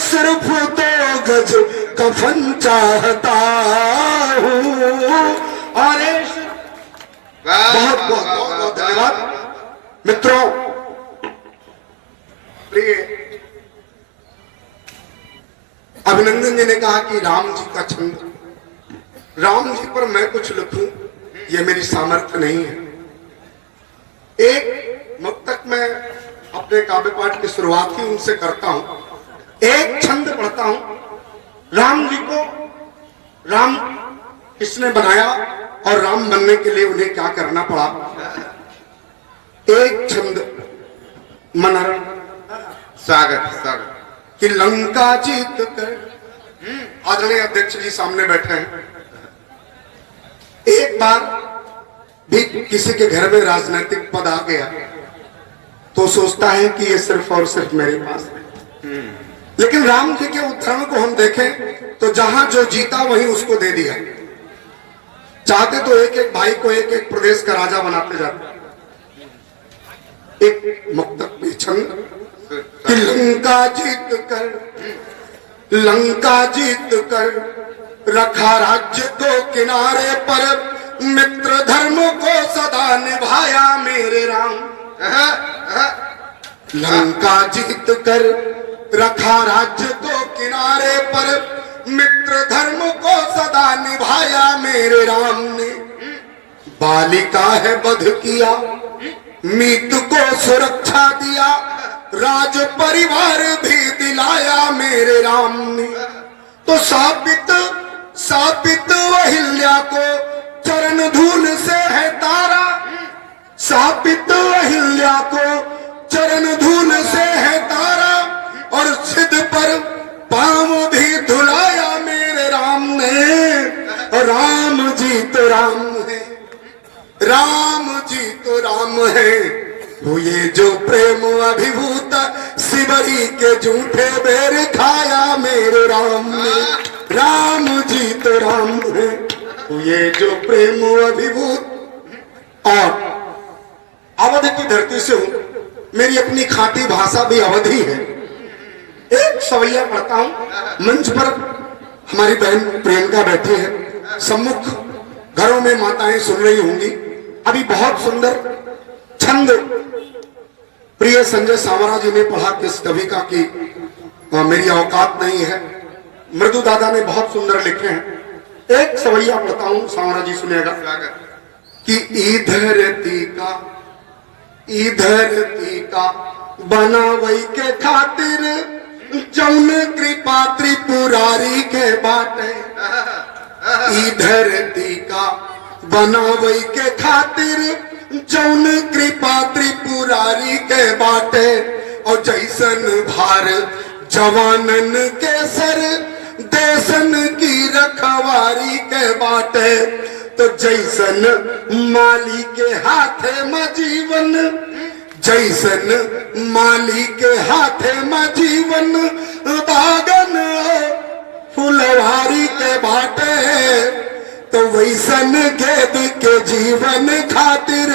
सिर्फ 2 गज कफन चाहता हूँ। और बहुत बहुत बहुत धन्यवाद मित्रों। प्रिय अभिनंदन जी ने कहा कि राम जी का छंद, राम जी पर मैं कुछ लिखूं ये मेरी सामर्थ्य नहीं है। एक मुक्तक मैं अपने काव्य पाठ की शुरुआत ही उनसे करता हूं। एक छंद पढ़ता हूं। राम जी को राम किसने बनाया और राम बनने के लिए उन्हें क्या करना पड़ा। एक छंद मनहरण स्वागत स्वागत। कि लंका जीत कर, आदरणीय अध्यक्ष जी सामने बैठे हैं। एक बार भी किसी के घर में राजनीतिक पद आ गया तो सोचता है कि ये सिर्फ और सिर्फ मेरे पास है। लेकिन राम जी के उदाहरण को हम देखें तो जहां जो जीता वहीं उसको दे दिया। चाहते तो एक एक भाई को एक एक प्रदेश का राजा बनाते जाते। एक मुक्तक में छंद कि लंका जीत कर रखा राज्य को किनारे पर, मित्र धर्म को सदा निभाया मेरे राम। लंका जीत कर रखा राज्य को किनारे पर, मित्र धर्म को सदा निभाया मेरे राम ने। बालिका है वध किया, मीत को सुरक्षा दिया, राज परिवार भी दिलाया मेरे राम ने। तो सापित अहिल्या को चरण धूल से है तारा, सापित अहिल्या को चरण धूल से है तारा, और सिद्ध पर पांव भी धुलाया मेरे राम ने। राम जी तो राम है, राम जी तो राम है, वो ये जो प्रेम अभिभूत शिवरी के झूठे बेर खाया मेरे राम ने। राम जी तो राम है, वो ये जो प्रेम अभिभूत। और अवध की धरती से हूं, मेरी अपनी खाटी भाषा भी अवधी है। एक सवैया पढ़ता हूं। मंच पर हमारी बहन प्रियंका बैठी है, सम्मुख घरों में माताएं सुन रही होंगी। अभी बहुत सुंदर छंद प्रिय संजय सावरा जी ने पढ़ा किस कवि का कि मेरी औकात नहीं है। मृदु दादा ने बहुत सुंदर लिखे हैं। एक सवैया पढ़ता हूं, सावरा जी सुनेगा कि इधरती का बनावई के खातिर, जौन कृपा त्रिपुरारी के बाटे। इधरती का बनावई के खातिर, जौन कृपा त्रिपुरारी के बाटे। और जैसन भार जवानन के सर, देशन की रखवारी के बाटे। तो जैसन माली के हाथे में जीवन, जैसन माली के हाथे में जीवन, बागन फुलवारी के बाटे। तो वैसन गेद के जीवन खातिर,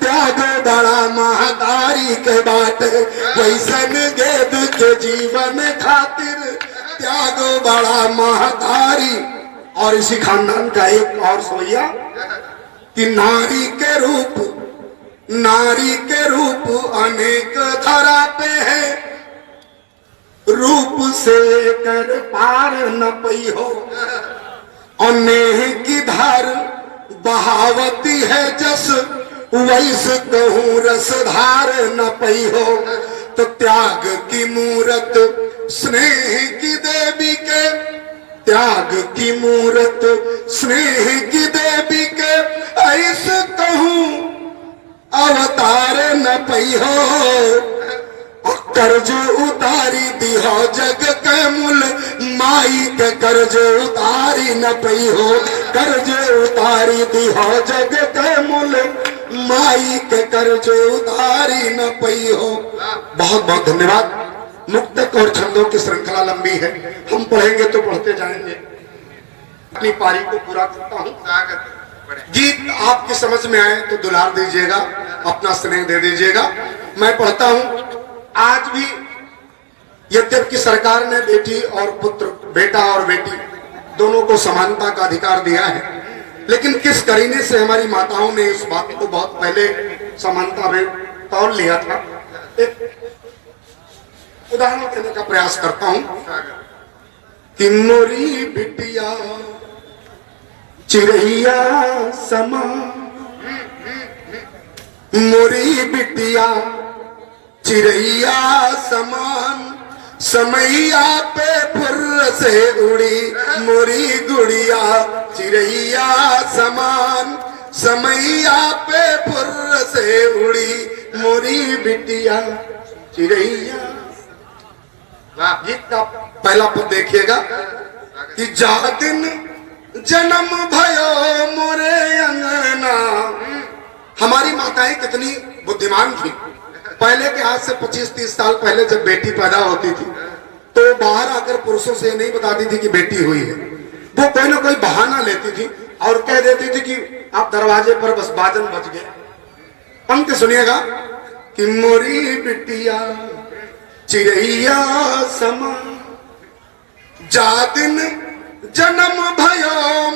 त्याग बड़ा महतारी के बाटे। वैसन गेद के जीवन खातिर, त्याग बड़ा महतारी। और इसी खानदान का एक और सोया कि नारी के रूप अनेक धरा पे है, रूप से कर पार न पई हो। अनेह की धार बहावती है जस, वैस कहूं रसधार न पई हो। तो त्याग की मूरत स्नेह की देवी के, त्याग की मूरत स्नेह की देवी के, ऐसे कहूं अवतार न पई हो। कर्ज उतारी दिहो जग के मूल, माई के कर्ज उतारी न पई हो। कर्ज उतारी दिहो जग के मूल, माई के कर्ज उतारी न पई हो। बहुत बहुत धन्यवाद। मुक्तक और छंदों की श्रृंखला लंबी है, हम पढ़ेंगे तो पढ़ते जाएंगे। अपनी पारी को पूरा करता हूँ। गीत आपकी समझ में आए तो दुलार दीजिएगा, अपना स्नेह दे दीजिएगा। मैं पढ़ता हूँ। आज भी यद्यपि सरकार ने बेटी और पुत्र, बेटा और बेटी दोनों को समानता का अधिकार दिया है, लेकिन किस करीने से हमारी माताओं ने इस बात को बहुत पहले समानता में तौल लिया था। एक उदाहरण देने का प्रयास करता हूं कि मोरी बिटिया चिड़ैया समा, मोरी बिटिया चिड़ैया समान, समैया पे फुर्र से उड़ी, मोरी गुड़िया चिड़ैया समान, समैया पे फुर्र से उड़ी, मोरी बिटिया चिड़ैया। गीत का पहला पद देखिएगा कि जा दिन जन्म भयो मोरे अंगना। हमारी माताएं कितनी बुद्धिमान थी। पहले के आज से 25-30 साल पहले जब बेटी पैदा होती थी तो बाहर आकर पुरुषों से नहीं बताती थी कि बेटी हुई है, वो कोई ना कोई बहाना लेती थी और कह देती थी कि आप दरवाजे पर बस बाजन बज गए। पंक्ति सुनिएगा कि मोरी बिटिया चिड़ैया समा, जा दिन जन्म भयो